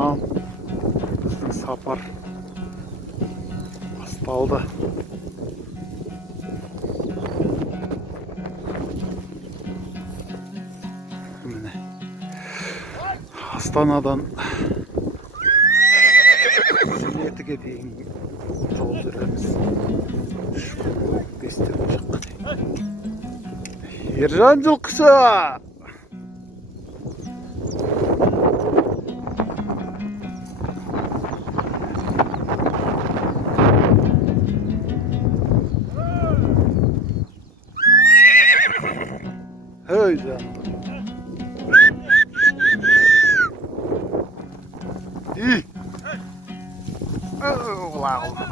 Tamam. Біздің сапар басталды. Міне. Астанадан Сілетіге дейін жол жүреміз. Бестөбе жаққа дейін. Ержан жылқысы! Hey canım. İyi. Ulan oldu.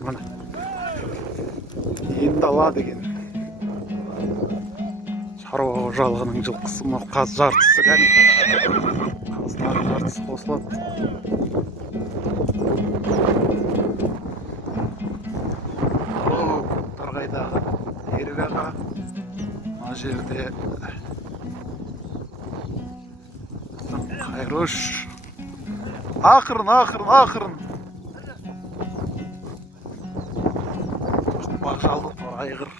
Mana. Енді дала деген. Шаруа қожалығының жылқысы мынау қаз жартысы кәне. Қаздар жартысы қосылады. Тарғайдағы ергаға мына жерде қайруш. Ақырын. Бақжалды айғыр.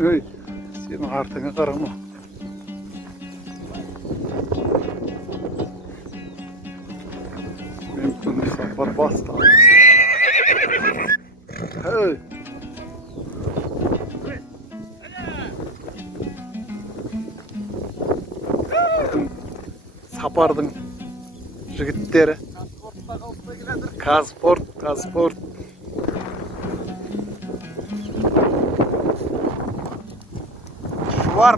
Ой, сенің артыңа қарама. Мүмкін сапар басталды. Ой. Сапардың жігіттері. Қазспорт. Шуар,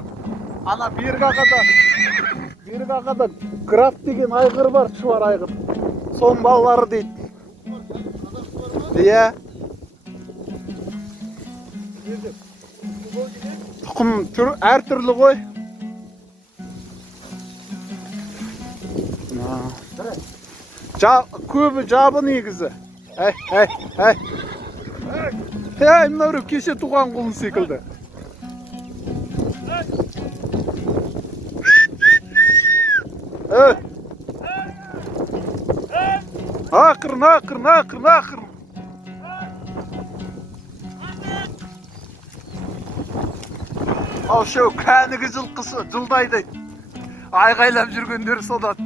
ана бергі ағада граф деген айғыр бар, шуар айғыр. Сон балалары дейді. Иә. Тұқым әр түрлі ғой. Көбі жабы негізі. Әй. Мынау кеше туған құлын секілді. Ақырын. Ал шоу кәнігі жылқысы жылдайды. Айғайлап жүргендері содан.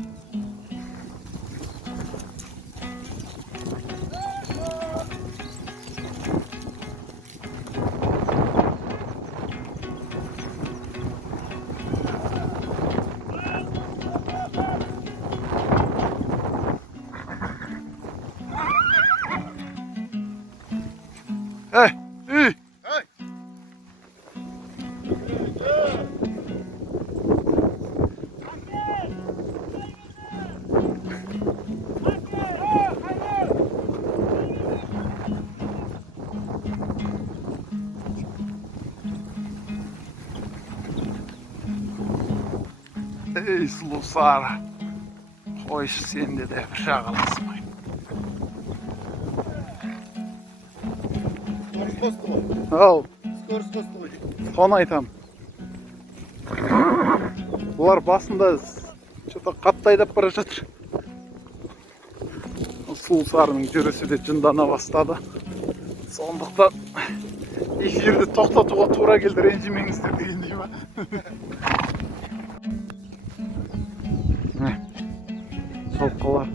Ей, сұлу сары. Қойшы сенде де бір жағаласымай. Скорыс қосты ғой. Ау. Скорыс қосты ғой. Соны айтам. Бұлар басында что-то қатты айдап бара жатыр. Сұлу сарының жүрісі де жындана бастады. Сондықтан эфирді тоқтатуға тура келді, ренжімеңіздер дегендей ма? Жылқылар.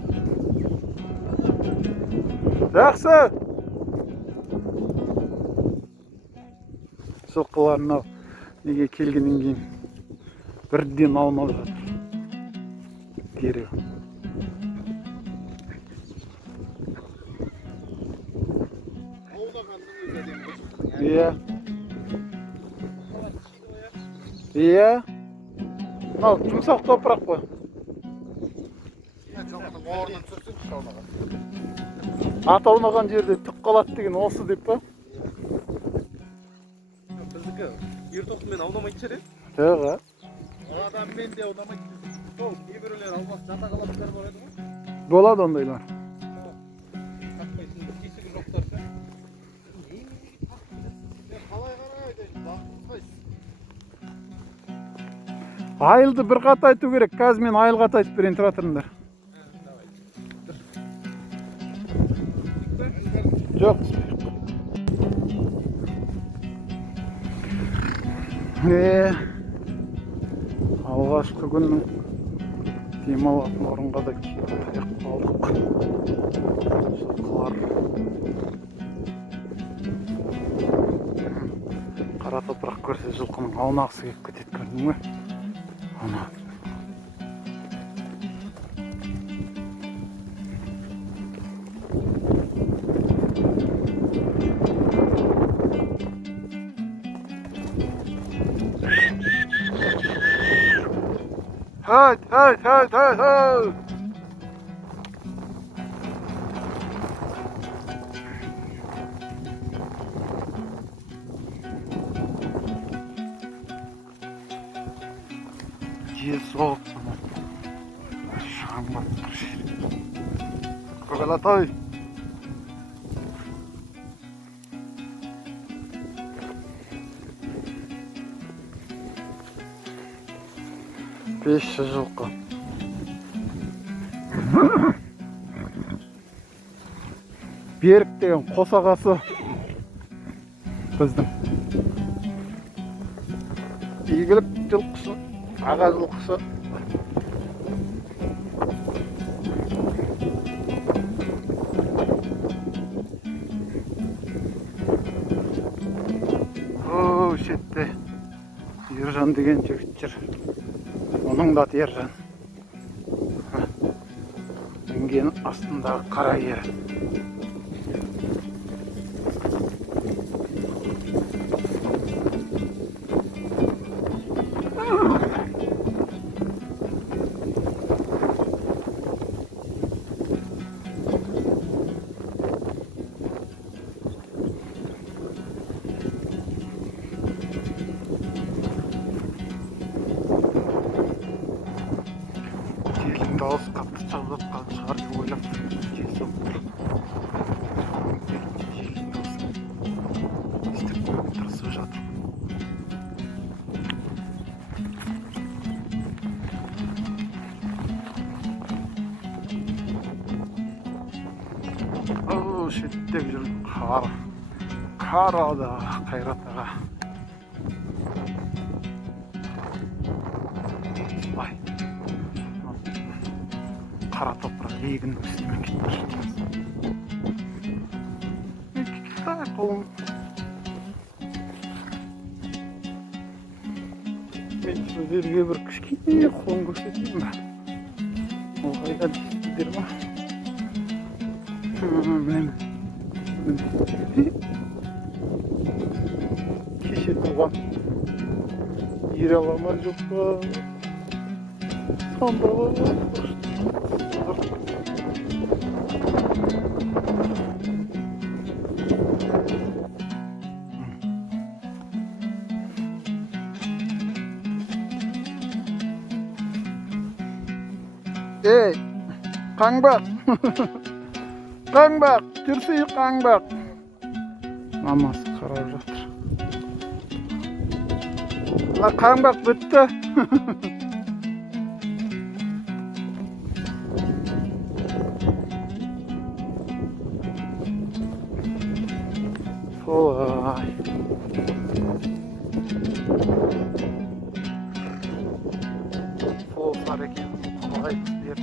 Жақсы. Жылқылар мынау неге келгеннен кейін бірден аунап жатыр. Дереу. Иә. Мынау жұмсақ топырақ қой. Жылқының орнын түсірсін шаунаған. ат аунаған жерде түк қалады деген осы деп па? Біздікі ер тоқыммен аунамайтын шығар еді. Жоқ, Адаммен де аунамайды. Сол кейбіреулер алмас жата қалатындар бар еді ғой. болады ондайлар. Тақпайсың, тесігі жоқтар ше. Қалай қарайды, бақытын қайсың. Айылды бір қат айту керек. Қазір мен айыл қат айтып берейін, тұра тұрыңдар. Жоқ. Алғашқы күннің демалатын орынға да келіп қалдық. Жылқылар. Қара топырақ көрсе жылқының аунағысы келіп кетеді, көрдің бе? Ана. Hayt. Жел соғып сана. Шаңбат бір жер. Көгалатай. Беші жылқы. Берік деген қосағасы біздің. Игілік жылқысы, аға жылқысы. Оу, шетте Ержан деген жігіт жүр. Оның да аты Ержан. Күнгенің астындағы қара ері. Дауыс қатты шығып жатқан шығар деп ойлап жел соғып тұр. Желдің дауысы естіп көруге тырысып жатыр. Оу, шеттеп жүр қар алды Қайрат аға. Ай. Қара топырақ егіннің үстімен кетіп бара жатырмыз. Қолым. Мен сіздерге бір кішкене қолым көрсетейін ба? Ол қайда дейсіздер ма? Кеше туған ере аламар жоқ па? Сандала Ей, қаңбақ! Қаңбақ! Жүрсей қаңбақ! Мамасы қарап жатыр. Қаңбақ бітті. Солай. Сол сар екен. Солай біздер.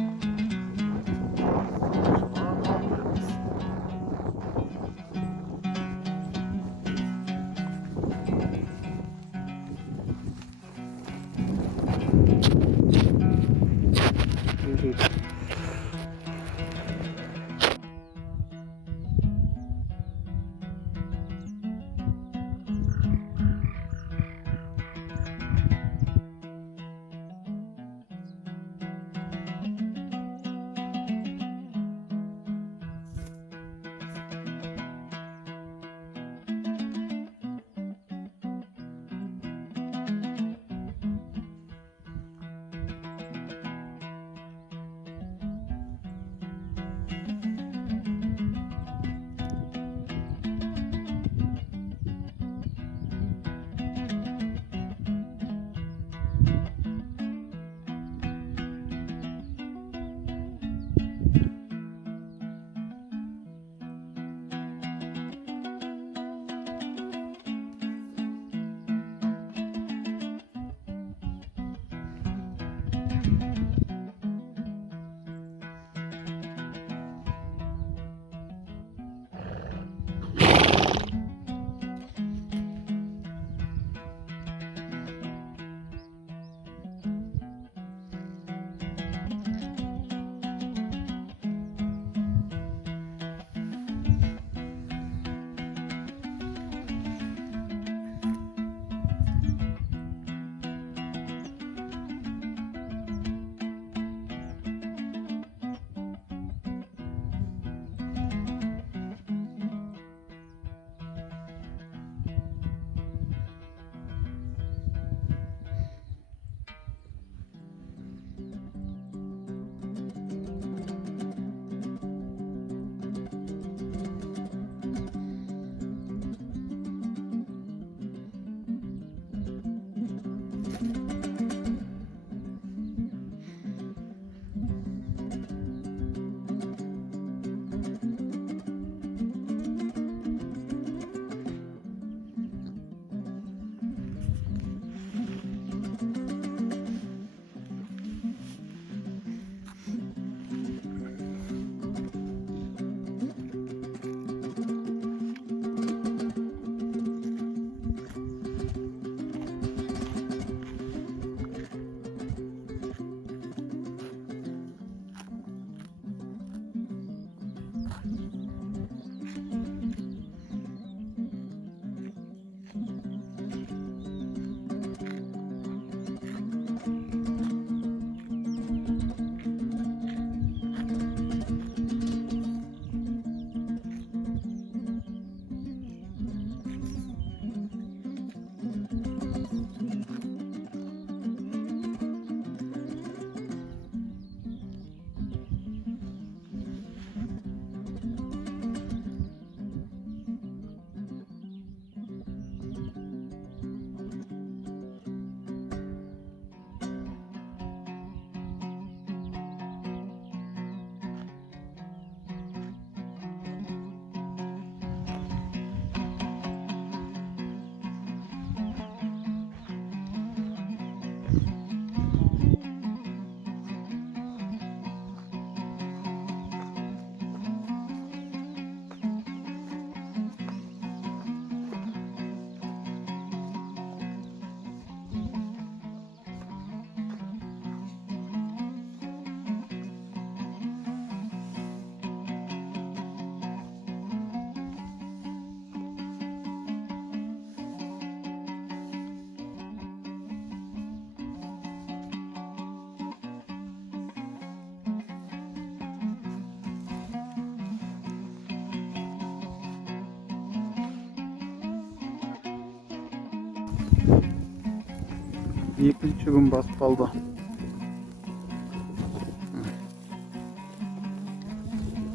Екінші күн басталды.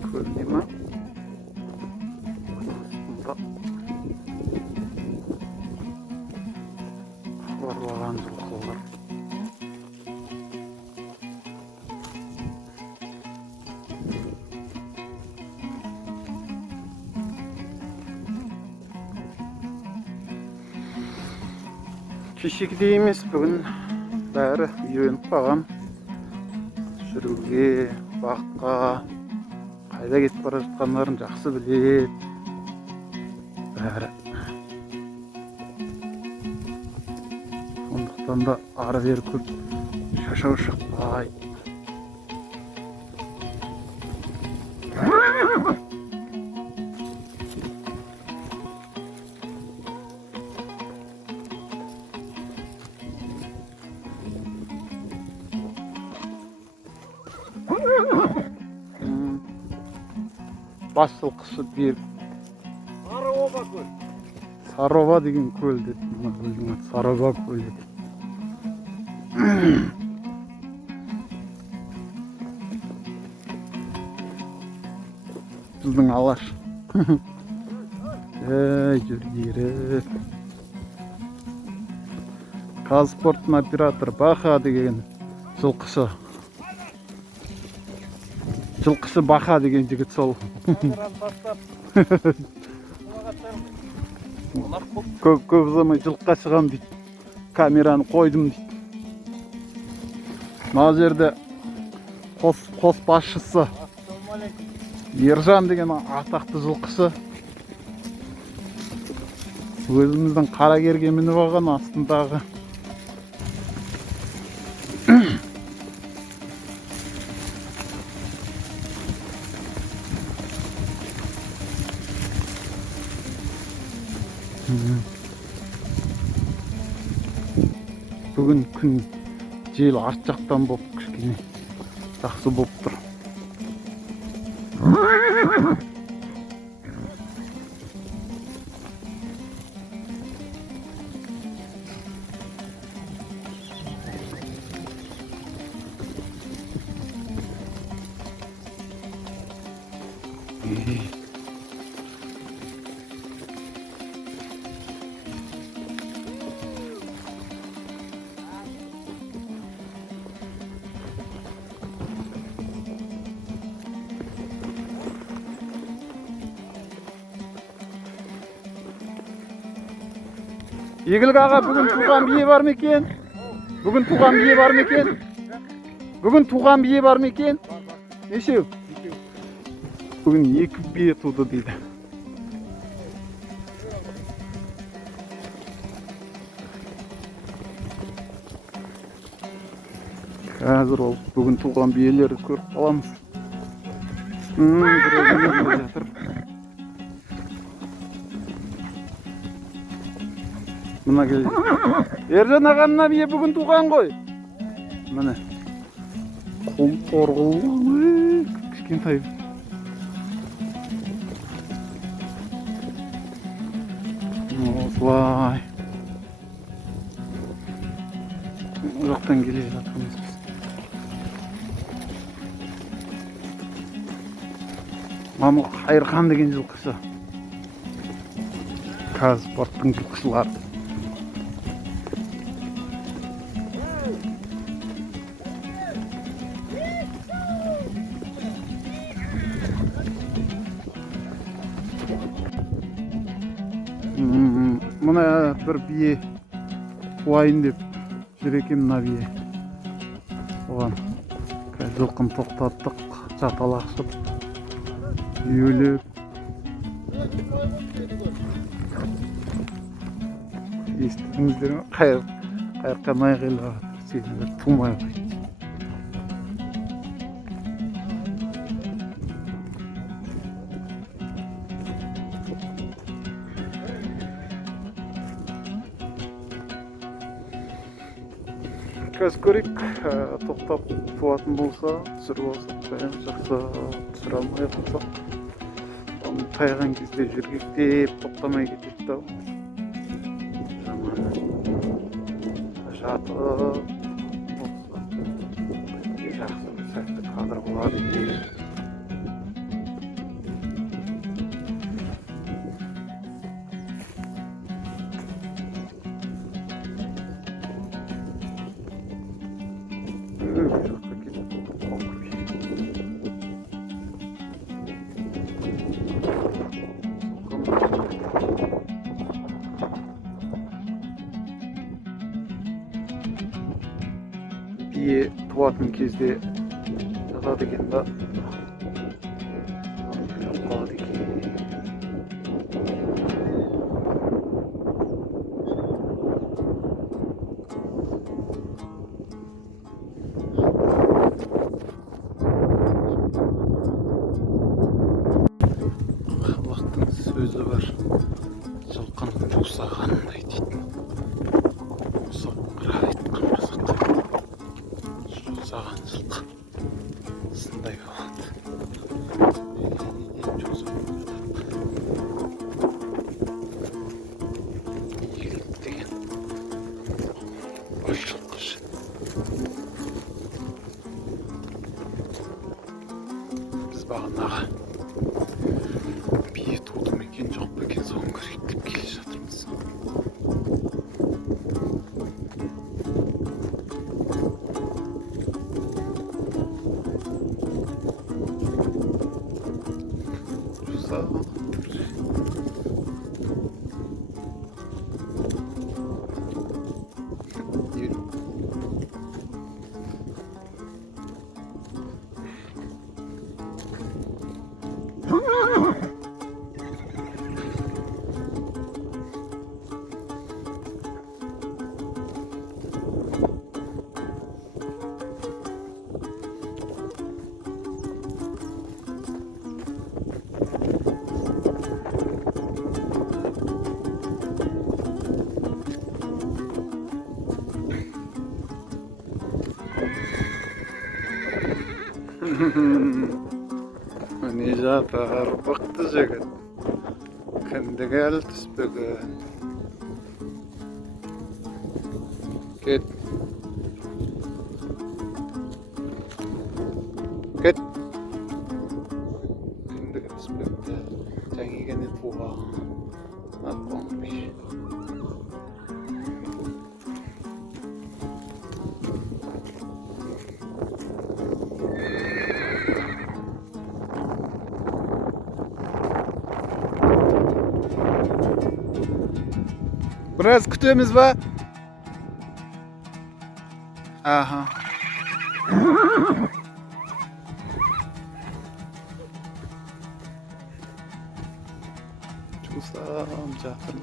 Көрдей ма? Барлаған жылқылар. Кешегідей емес, бүгін бәрі үйреніп қалған. Жүруге, баққа, қайда кетіп бара жатқандарын жақсы біледі. Бәрі. Сондықтан да ары-бері көп шашау шықпайды. Бас жылқышы беріп. Сарыоба көл. Сарыоба деген көл деді. Сарыоба көл деді. Біздің алаш. Жүргері. Қазспорттың оператор Баха деген жылқышы. Жылқышы Баха деген жігіт сол. Көп ұзамай жылқыға шығам дейді. Камераны қойдым дейді. Мына жерде қос басшысы Ержан деген атақты жылқышы. Өзіміздің қарагерге мініп алған астындағы. Бүгін күн жел арт жақтан болып кішкене жақсы болып тұр. Егілік аға, бүгін туған бие бар ма екен? Бүгін туған бие бар ма екен? Бүгін туған бие бар ма екен? Нешеу? Бүгін 2 бие туды дейді. Қазір ол бүгін туған биелерді көріп қаламыз. Біреу жатыр. Мына келді. Ержан аға, мына бие бүгін туған ғой. Міне. Қол торғыл. Кішкентай. Осылай. Жоқтан келе жатырмыз біз. Мамыр Қайырхан деген жылқышы. Қазспорттың жылқышылары. Мына бір бие қуайын деп жүр екен мына бие. Оған жылқыны тоқтаттық, жаталақшып, үйелеп. Естідіңіздер ме? Қайырқан айғайлап сені тумай қойды. Қазір көрейік, тоқтап туатын болса, түсіріп алсақ, жақсы түсіре алмай қалсақ. Тайған кезде жүргектеп, тоқтамай кетеді. жатып жақсы сәтті кадр болады екен. Бие туатын кезде жатады екен да қалады екен. Халықтың сөзі бар, жылқының жусағанындай дейді. Осы қыра айтқан мырзақ жусаған жылқы сындай болады. Елік деген ой жылқышы. Біз бағанаға бие туды ма екен жоқ па екен соны көрейік деп келе жатырмыз. Міне жатыр бықты жігіт, кіндігі әлі түспеген. Кет. Кет. Кіндігі түспекті, жаңегені туған. Атпаңбеш. Biraz kütüğümüz var. Aha. Çuğsam canım.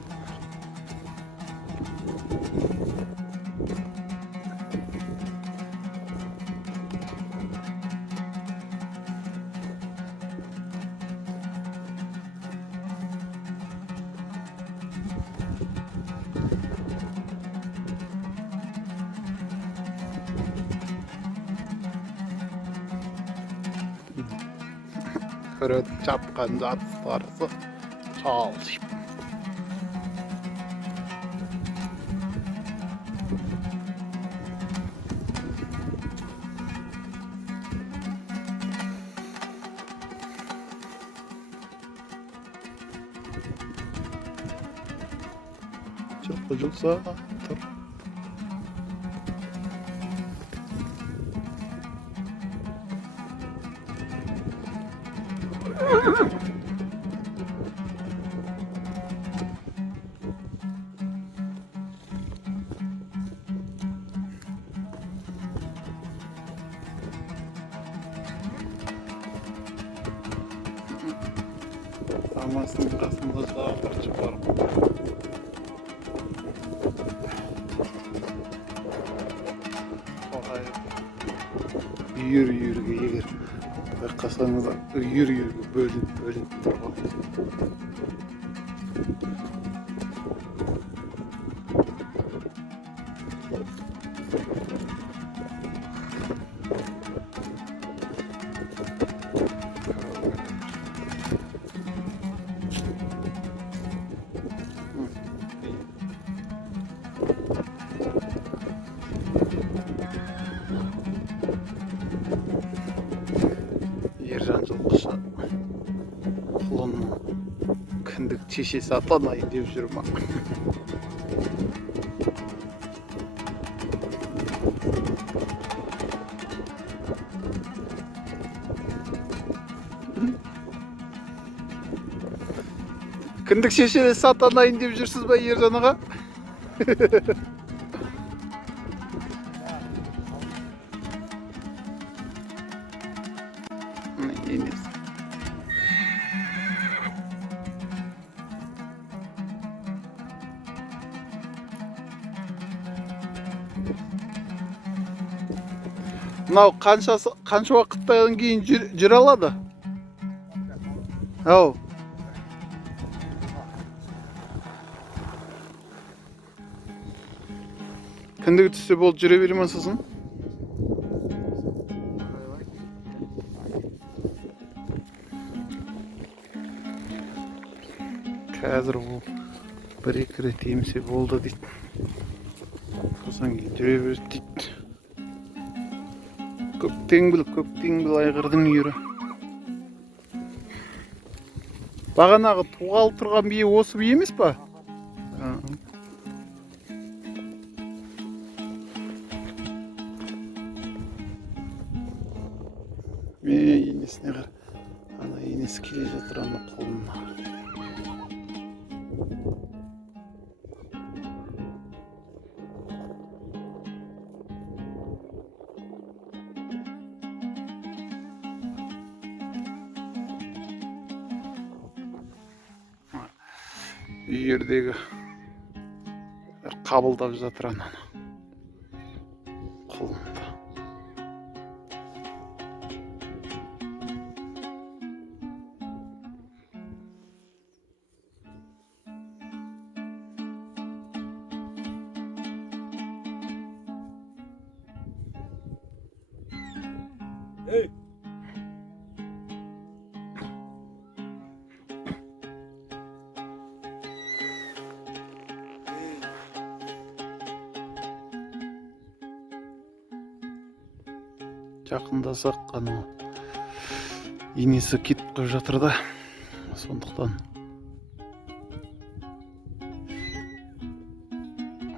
Көрөдік жапқан жатыстарысы шалшып. Жылқы жылса тұр. Амасының қасында жабырчы бар. Үйір-үйірге егер байқасаңыз үйір-үйірге бөлініп тұрған. жатқан жылқышы құлынның кіндік шешесі атанайын деп жүр ма? Кіндік шешесі атанайын деп жүрсіз ба, Ержан аға? Мынау қанша уақыттан кейін жүре алады? Ау. Кіндігі түссе болды жүре бере ме сосын? Қазір ол бір-екі рет емсе болды дейді. Сосын кейін жүре береді дейді. Көктен біл айғырдың үйірі. Бағанағы туғалы тұрған бие осы бие емес па? Енесіне қар. Ана енесі келе жатыр ана қолына. Жердегі қабылдап жатыр ананы қолында. Жақындасақ қана енесі кетіп қойып жатыр да, сондықтан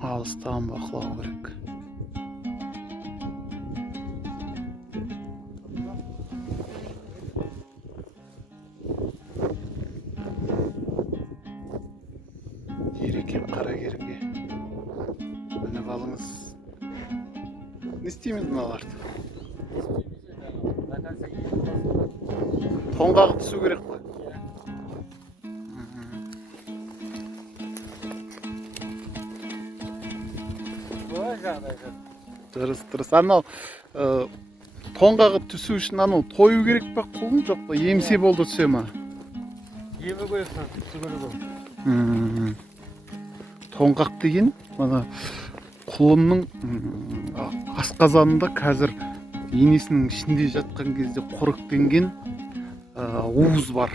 алыстан бақылау керек. Ерекен қара керге мініп алыңыз. Не істейміз мыналарды? Тоңғағы түсу керек қой. Дұрыс. Анау тоңғағы түсу үшін анау тою керек па қолын, жоқ па? Емсе болды түсе ма? Емі көйекті түсу керек. Тоңғақ деген мана құлынның асқазанында қазір енесінің ішінде жатқан кезде қоректенген уыз бар.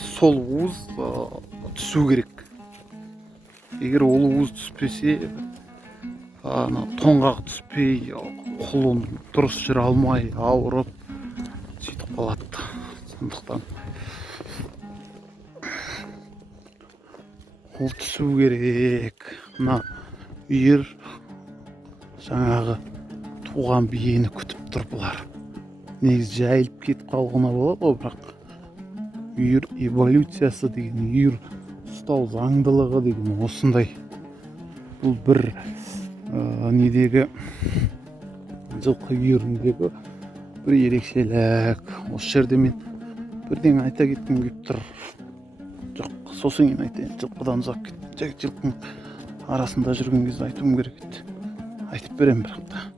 Сол уыз түсу керек. Егер ол уыз түспесе, тоңғақ түспей, құлын дұрыс жүре алмай, ауырып, сөйтіп қалады. Сондықтан ол түсу керек. Мына үйір жаңағы туған биені күтіп тұр бұлар. Негізі жайылып кетіп қалғына болады ғой, бірақ үйір эволюциясы деген, үйір ұстау заңдылығы деген осындай. Бұл бір недегі жылқы үйіріндегі бір ерекшелік. Осы жерде мен бірден айта кеткім келіп тұр. Жоқ, сосын кейін айтайын. Жылқыдан ұзап кетті. Жылқының арасында жүрген кезде айтуым керек еді. Айтып берем бірақ та.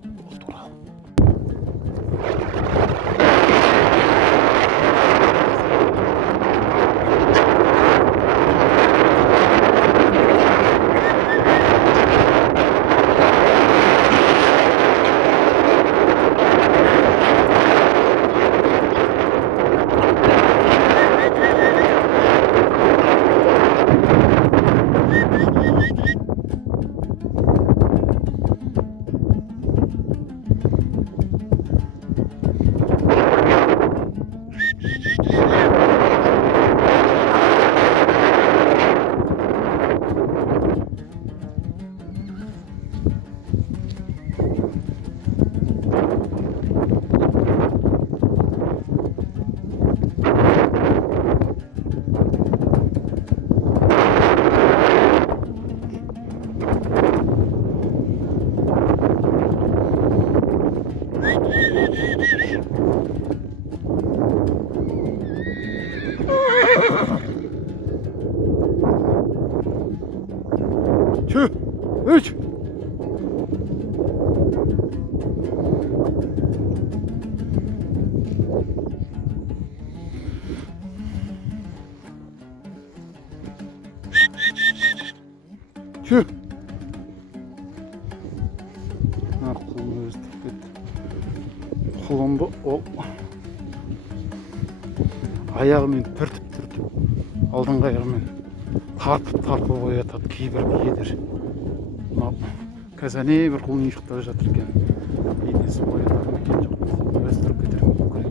Түү. Құлын өзі кетті. Құлынды ол аяғымен түртіп алдыңғы аяғымен тартып оятады кейбір биелер. Мынау қазәне бір құлын ұйықтап жатыр екен. Енесі оятады ма екен жоқ. Өзі тұрып кетер керек.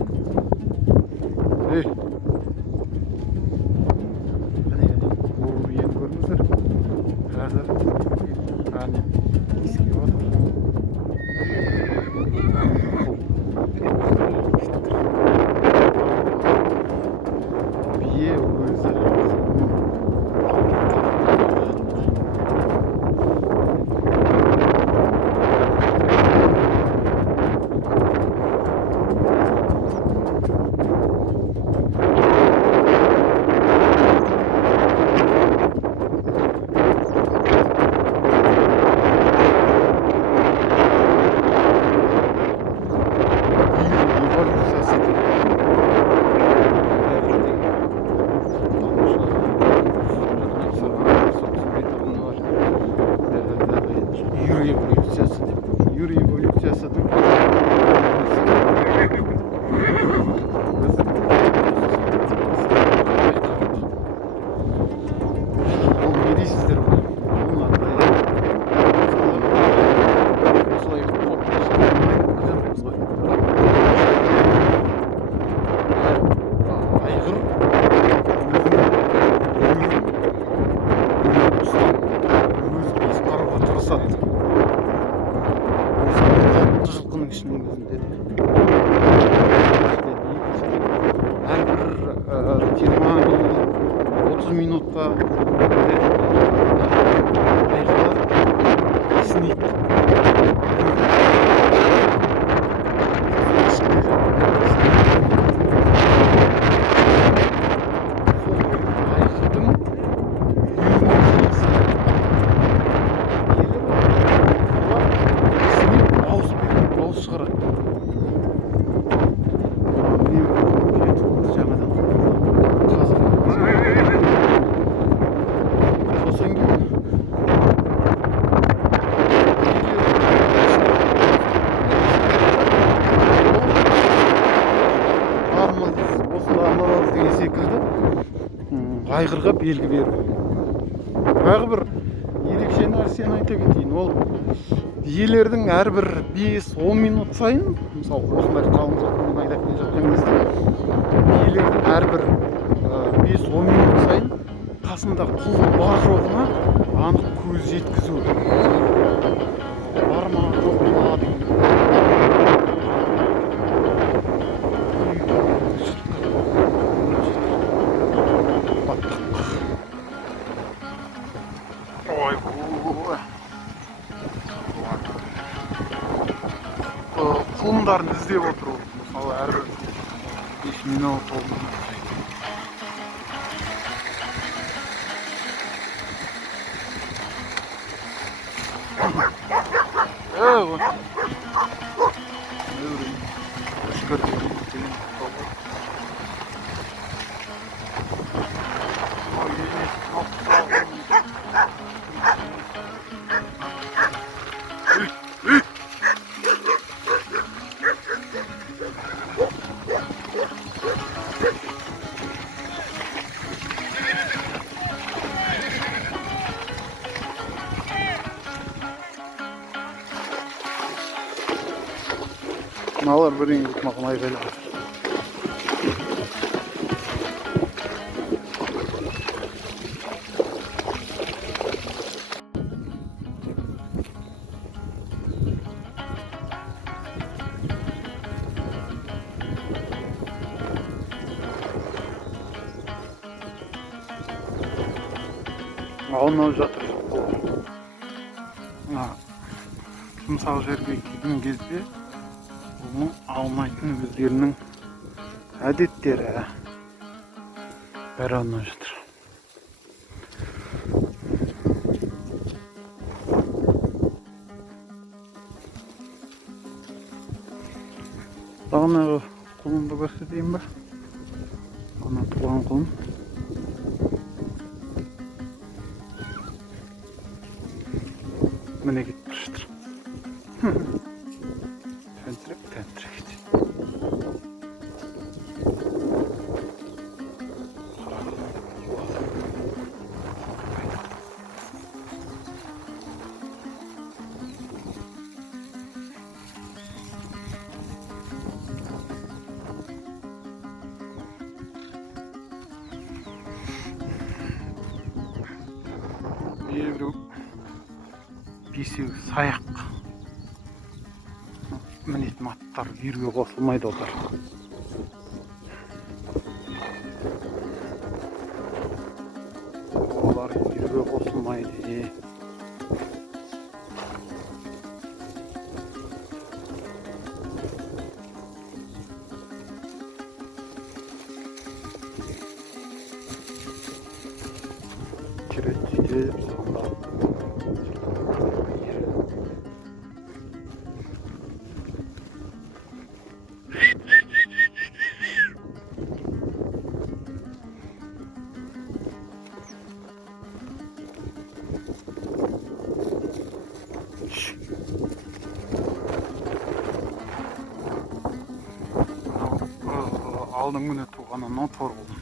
Ей! Қане, бұл биені көрдіңіздер? Қазір қане иіскеп отыр. Бие өзі жылқының ішінің өзінде әрбір 20-30 минутта айқайлар кісінейді. Айғырға белгі беру. Тағы бір ерекше нәрсені айта кетейін. Ол биелердің әрбір 5-10 минут сайын, мысалы осындай қалың жылқымен айдап келе жатқан кезде, биелердің әрбір 5-10 минут сайын қасында құл бар жоғына анық көз жеткізу. Бар ма жоқ па деген. Құлындарын іздеп отыру. Мысалы әрбір 5 минут oldu. Мыналар бірдеңе деп маған айғайлап жатыр. Аунап жатыр. Мысал жерге келген кезде оны алмайтын өздерінің әдеттері бәрі аунап жатыр. Бағанағы құлынды көрсетейін ба? Ана туған құлын. Елу бесеу саяқ мінетін аттар үйірге қосылмайды олар. Олар үйірге қосылмайды. Жүріп сонда алдың күні туғаннан тор болдым.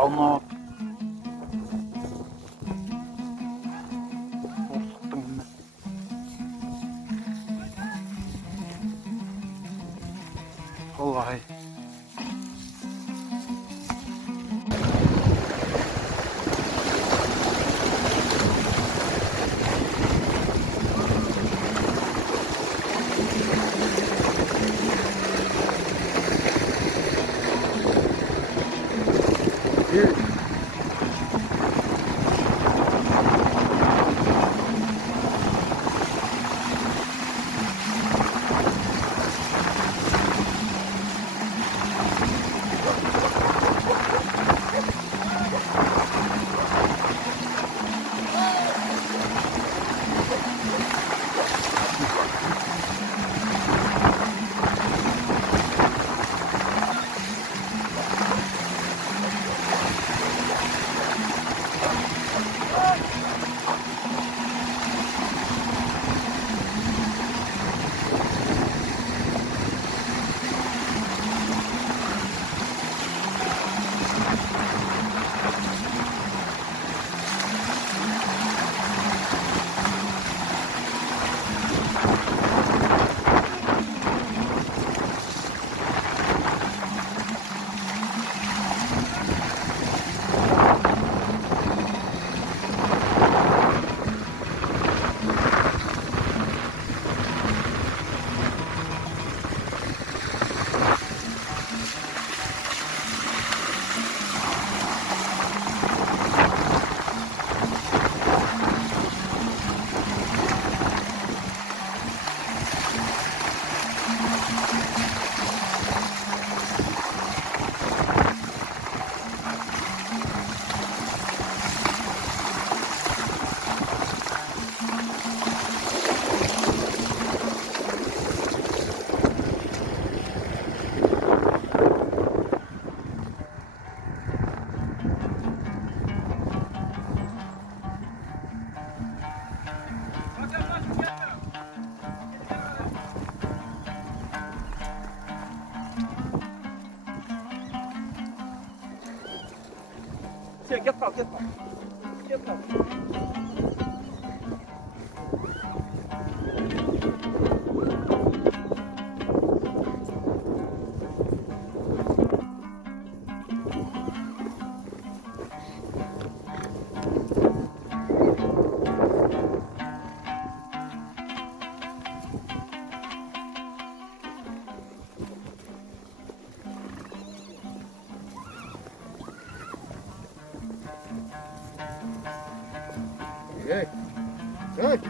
Алма борсықтың үні. Солай. Кетіп қал, кетіп қал. Кетіп қал. Эй, сядь!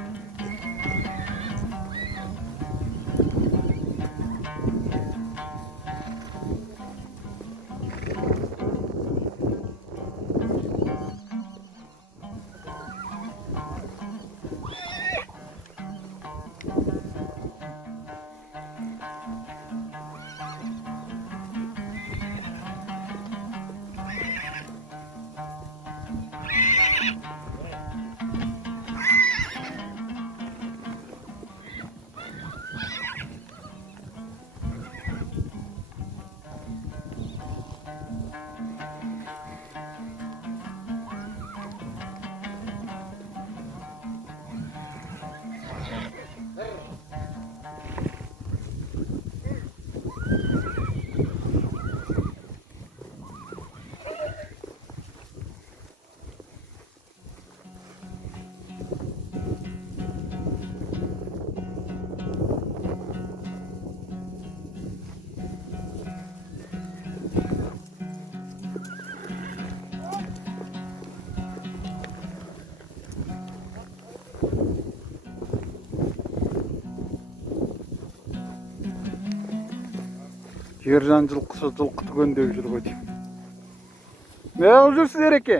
Ержан жылқысы жылқы түгендеп жүр ғой деймін. Не қылып жүрсіздер еке?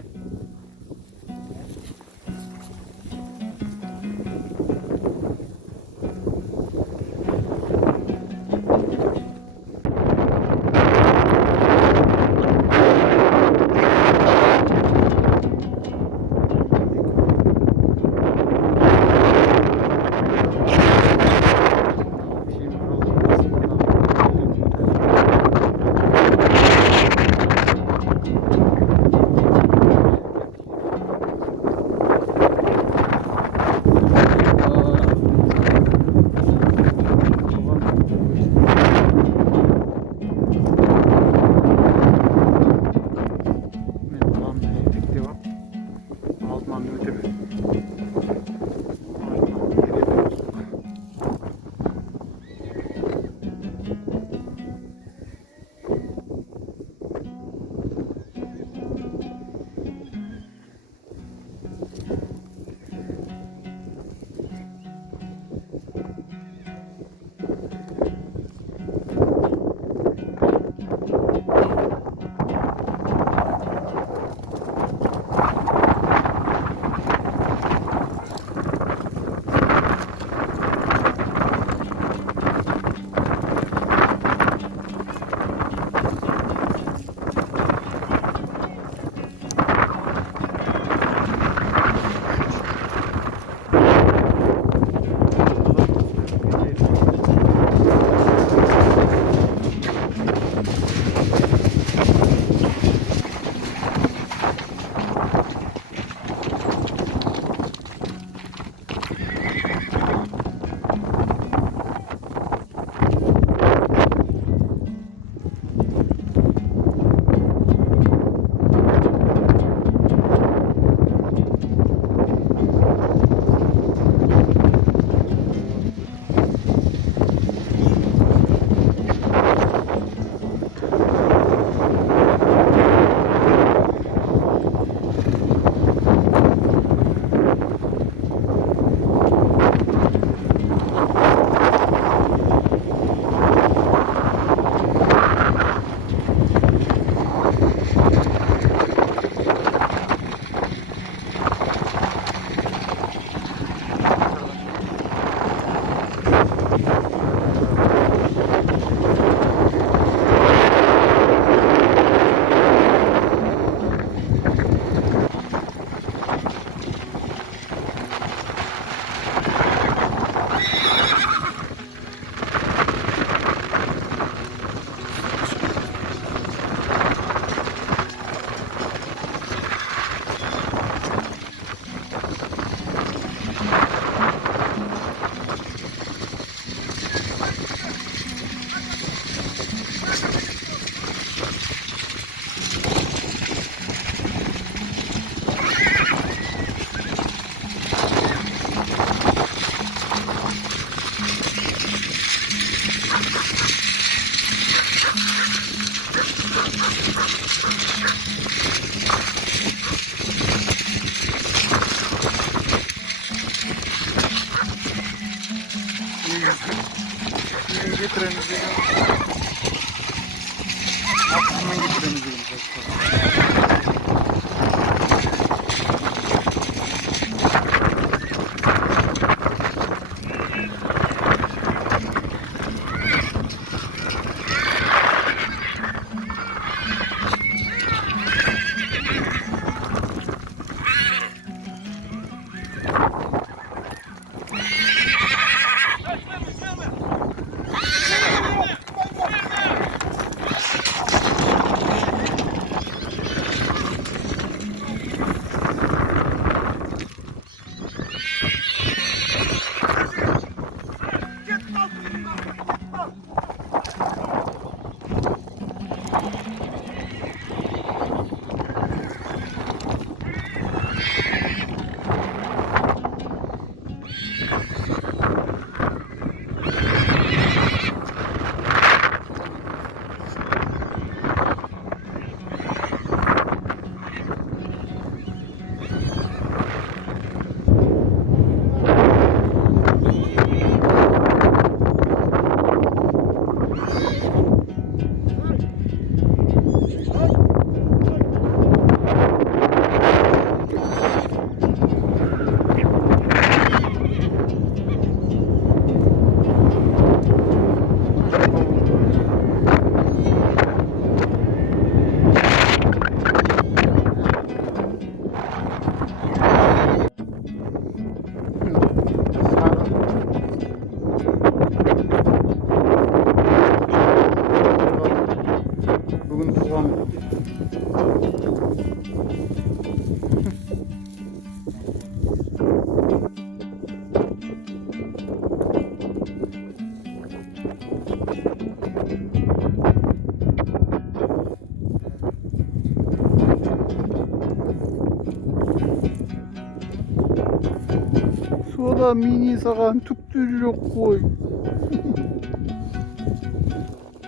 саған, міне саған түкті жоқ қой.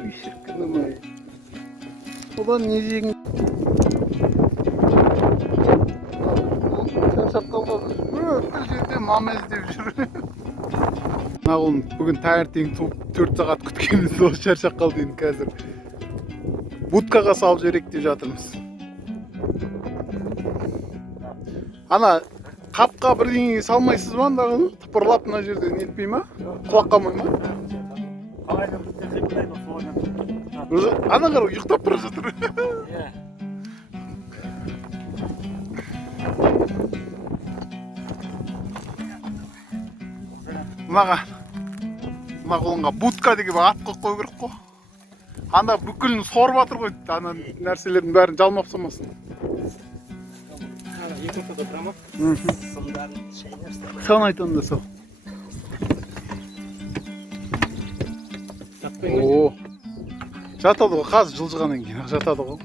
Үй шіркінім ай. Содан не жегін? Шаршап қалған. Бір жерде мама іздеп жүр. Нағылым бүгін таңертең туып 4 сағат күткеніміз ол шаршап қалды енді қазір. Будкаға салып жіберейік деп жатырмыз. Ана қапқа бірдеңеге салмайсыз ба андағыны? Тыпырлап мына жерде нетпей ма? Құлақ қалмай ма? Ана қара ұйықтап бара жатыр. Мына қолыңға будка деген ат қойып қою керек қой. Анда бүкілін сорып жатыр ғой. Ана нәрселердің бәрін жалмап салмасын. Екі ортада тұра ма? Саған айтамын да сол. О, жатады ғой, қазір жылжығаннан кейін жатады ғой.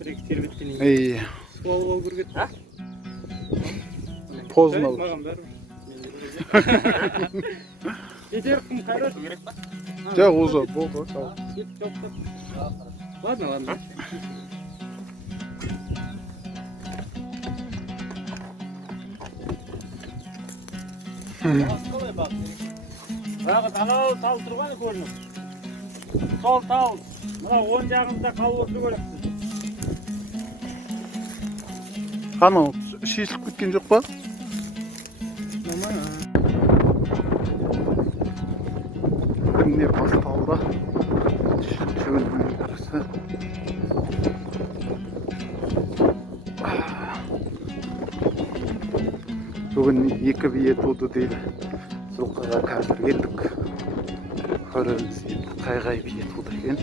Бір-екі тербеттен кейін. Ей. Суалып алу керек еді. Позын алып. Маған бәрібір. Кетер кім қайрат керек па? Жоқ, уже болды. Ладно. Бірақ анау тал тұрғаны көрініп. Сол тал, мына оң жағында қалып отыру керек. Анау шешіліп кеткен жоқ па? Күнге басталды. Жүгіндің бірісі. Бүгін 2 бие туды дейді. Жылқыға қазір келдік. Көреміз енді қай бие туды екен.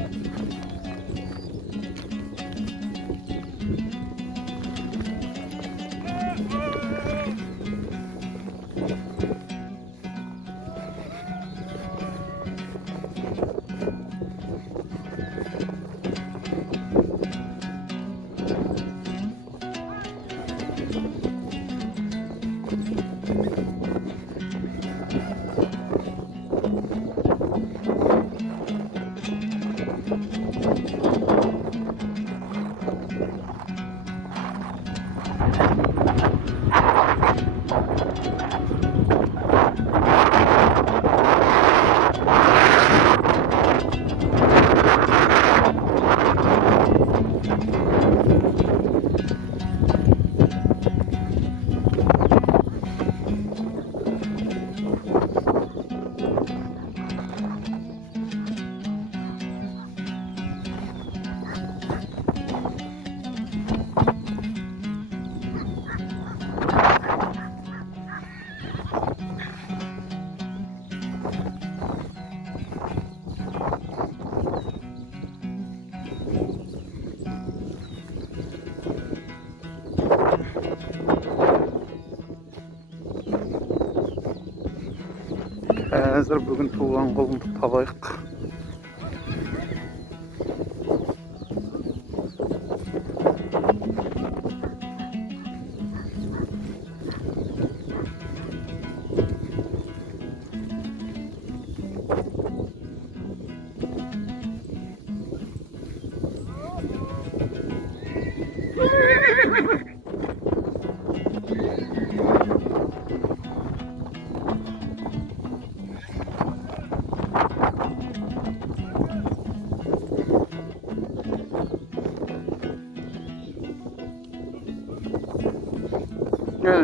Қазір бүгін туған қолымды табайық.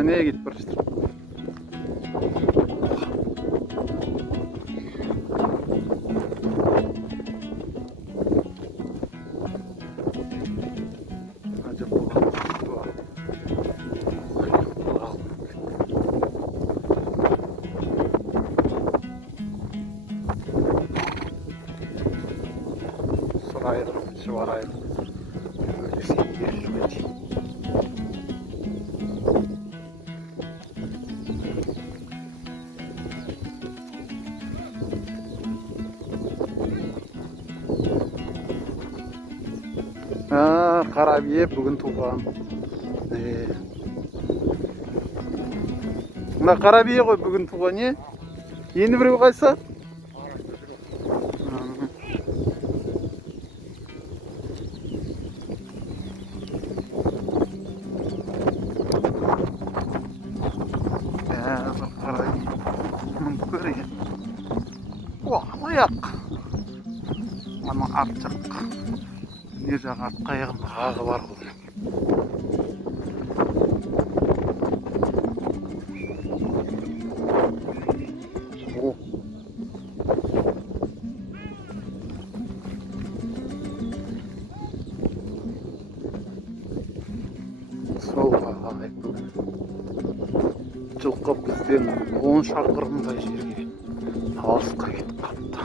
Neye gidip barıştır? Soraydı, şıvaraydı. Öylesi yerli. Қара бие бүгін туған. Мына қара бие ғой бүгін туған, не? Енді біреу қайсы? Аяқ. Ана арт жақ. Не жағы артқы аяғында ағы бар бұл. Солай бүгін жылқы бізден 10 шақырымдай жерге алысқа кетіп қалыпты.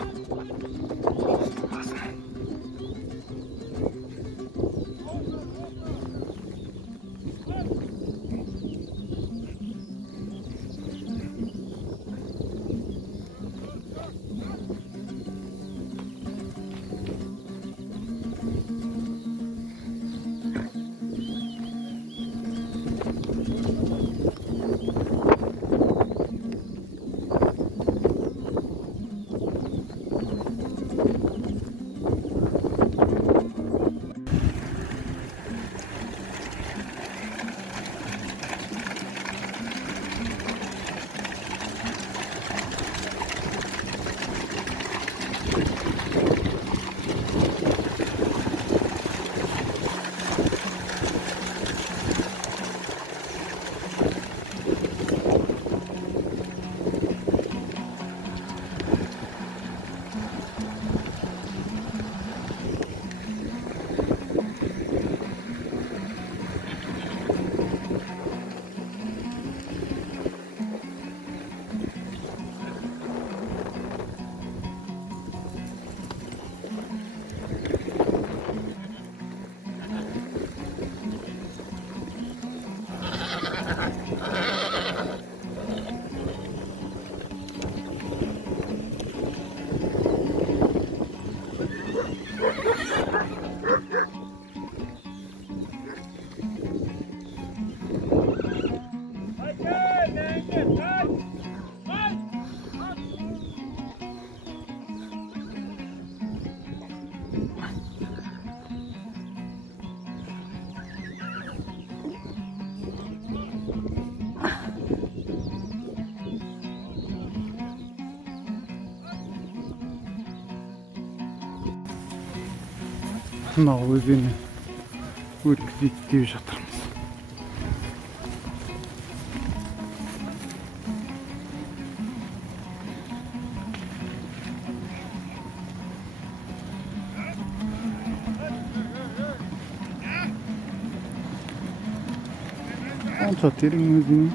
Қостың қасына. Мынау өзені өткізейік деп жатырмыз. Қанша терең өзен.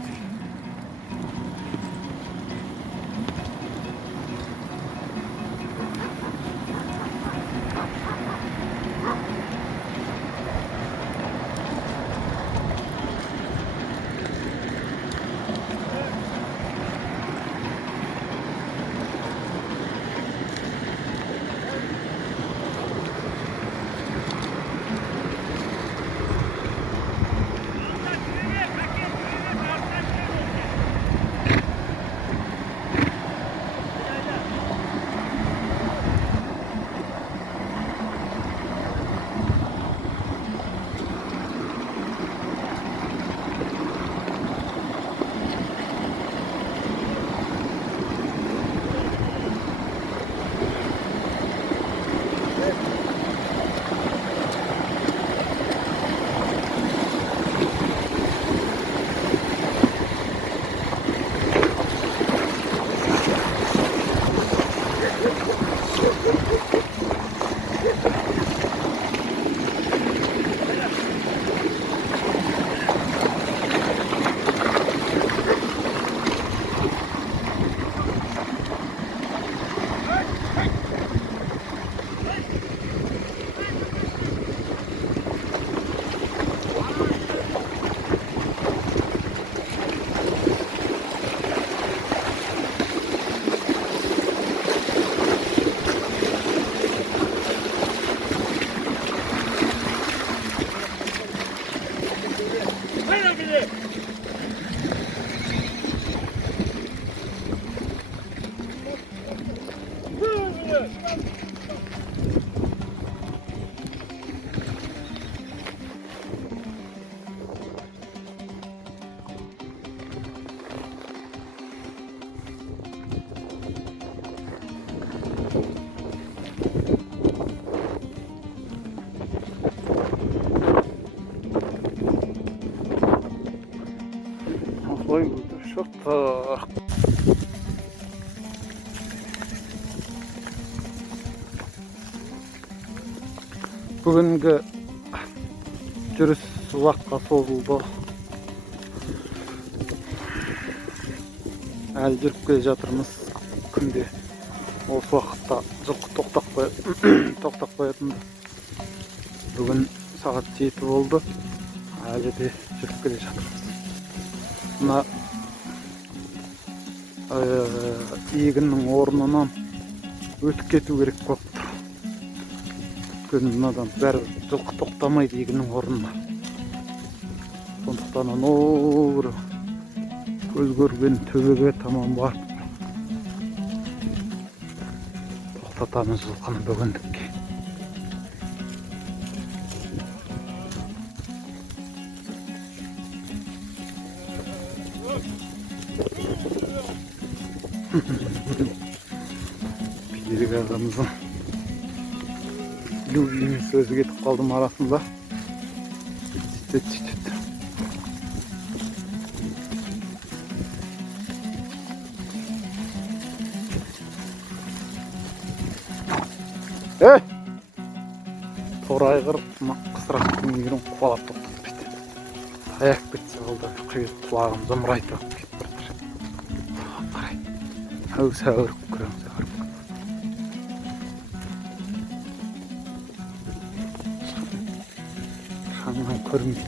Ой, шоқтық. Бүгінгі жүріс ұзаққа созылды. Әлі жүріп келе жатырмыз. Күнде осы уақытта жылқы тоқтап қоятынды. Бүгін сағат 7 болды. Әлі де жүріп келе жатырмыз. Мына егіннің орнынан өтіп кету керек болып тұр. Өйткені мынадан бәрі жылқы тоқтамайды егіннің орнына. Сондықтан анау көз көрген төбеге таман барып тоқтатамыз жылқыны бүгіндікке. Билік ағамыздың любимый сөзі кетіп қалдым арасында. Сөйтет. Торы айғыр қысырақтың егерін қуалап тоқтатпайды. Аяқ бітсе алда құлағым зымырайтып кетіп бардыр. Қарай. Сәуіріп көрем, сәуіріп. Шаңнан көрмейді.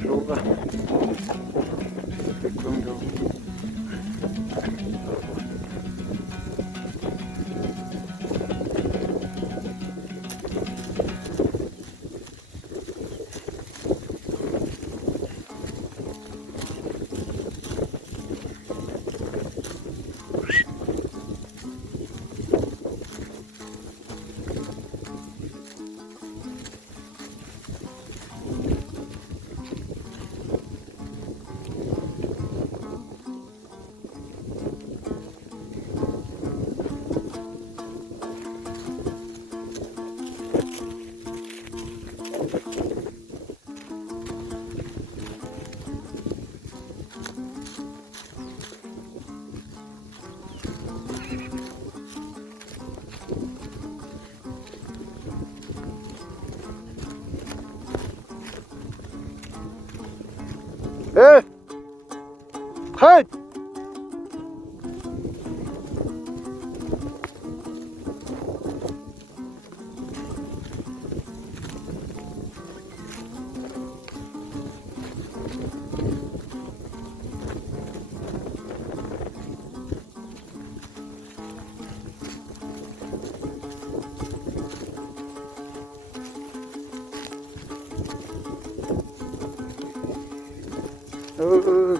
Жолға қайт!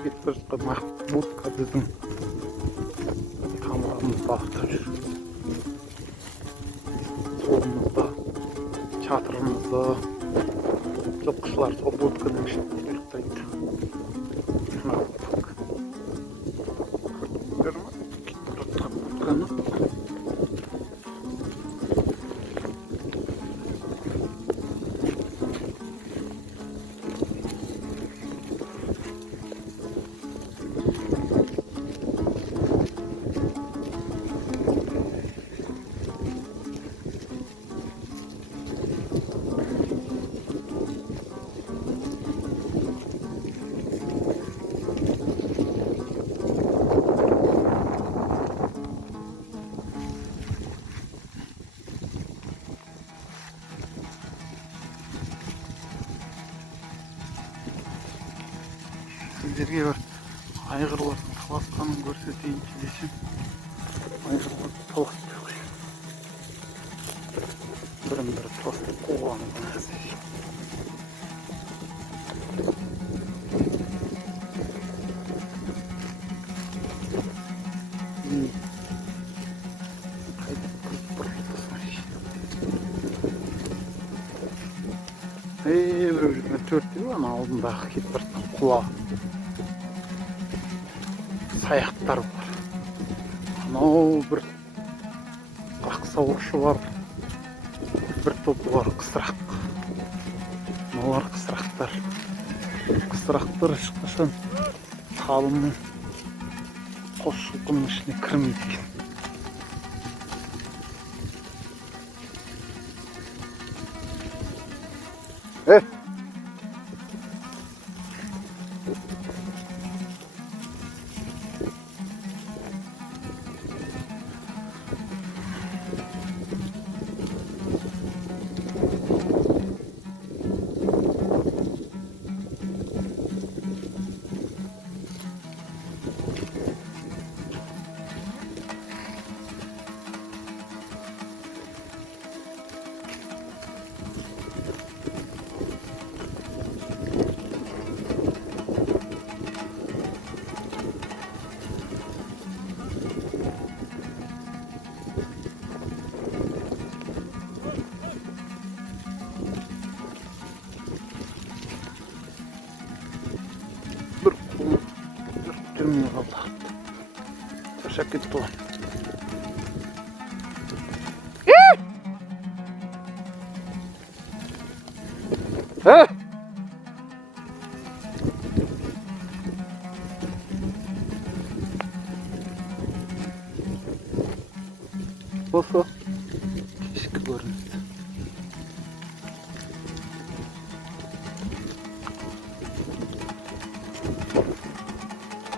Кетіп жатқан Арғымақ.кз камерамыз бағыттап жүр. Солымызда чатырымызды жылқышылар сол будканың ішінде ұйықтайды. Көрдіңдер ме? Кетіп жатқан будканы. сіздерге бір айғырлардың таласқанын көрсетейінші десем, айғырлар таласпай қойды. Бірін-бірі таластап қуғаны ғана. Біреу жүрген төртеу ана алдындағы кетіп бара жатқан құла саяқтар бар. Анау бір ақсауыршы бар, бір тобы бар қысырақ. Мыналар қысырақтар. Қысырақтар ешқашан қалымның қос жылқының ішіне кірмейді екен. Bir kolu dürttürmeye kaldı. Teşekkür ettim. He? Nasıl?